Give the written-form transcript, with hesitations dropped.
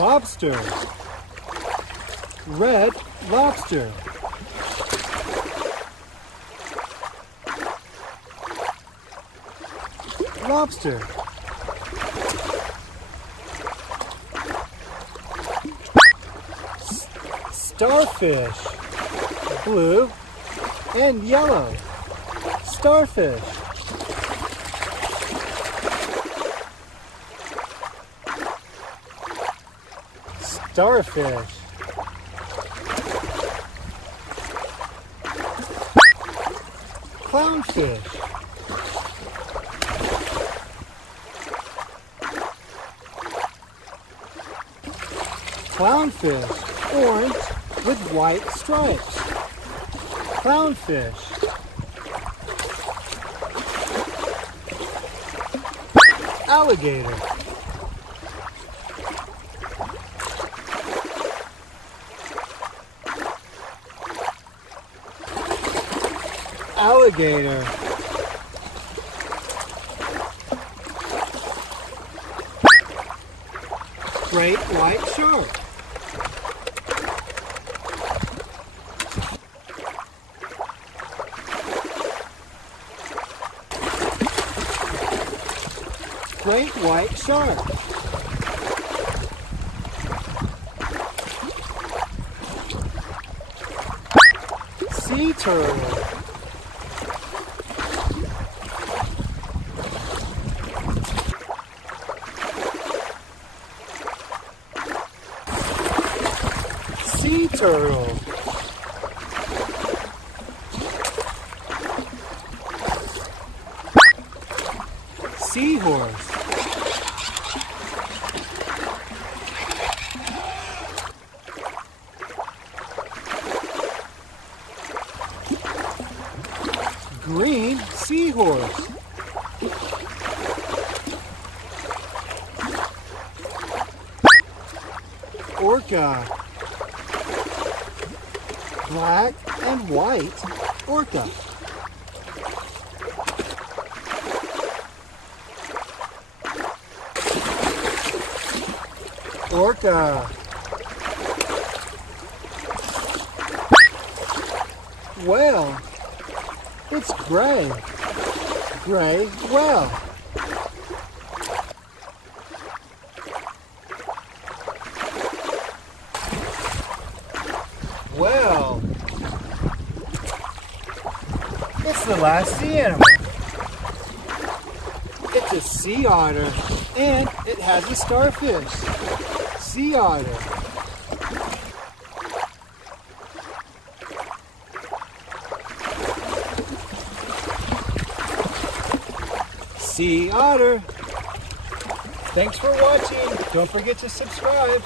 Lobster. Red lobster. Lobster. Starfish. Blue and yellow. Starfish. Starfish. Clownfish. Clownfish, orange with white stripes. Clownfish. Alligator. Alligator. Great white shark. Great white shark. Sea turtle. Sea turtle. Seahorse. Green seahorse. Orca. Black and white orca. Orca. Whale. It's gray. Gray whale. Well, it's the last sea animal. It's a sea otter, and it has a starfish. Sea otter. Sea otter. Thanks for watching. Don't forget to subscribe.